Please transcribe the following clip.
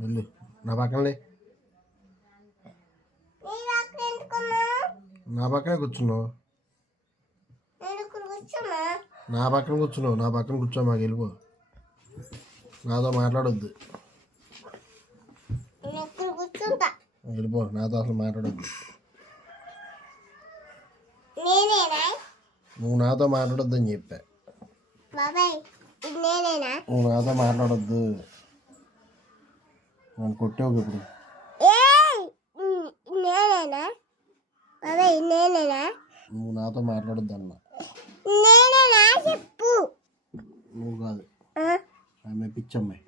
వెళ్ళు నా పక్కనలే, నా పక్కనే కూర్చున్నావు, నా పక్కన కూర్చున్నావు, నా పక్కన కూర్చో, మాకు వెళ్ళిపో, నాతో మాట్లాడొద్దు, వెళ్ళిపో, నాతో అసలు మాట్లాడొద్దు, నువ్వు నాతో మాట్లాడొద్దు అని చెప్పా, నువ్వు నాతో మాట్లాడొద్దు, నన్ను కొట్టావు ఇప్పుడు, నువ్వు నాతో మాట్లాడొద్దు అన్న, నువ్వు కాదు ఆమె పిచ్చమ్మాయి.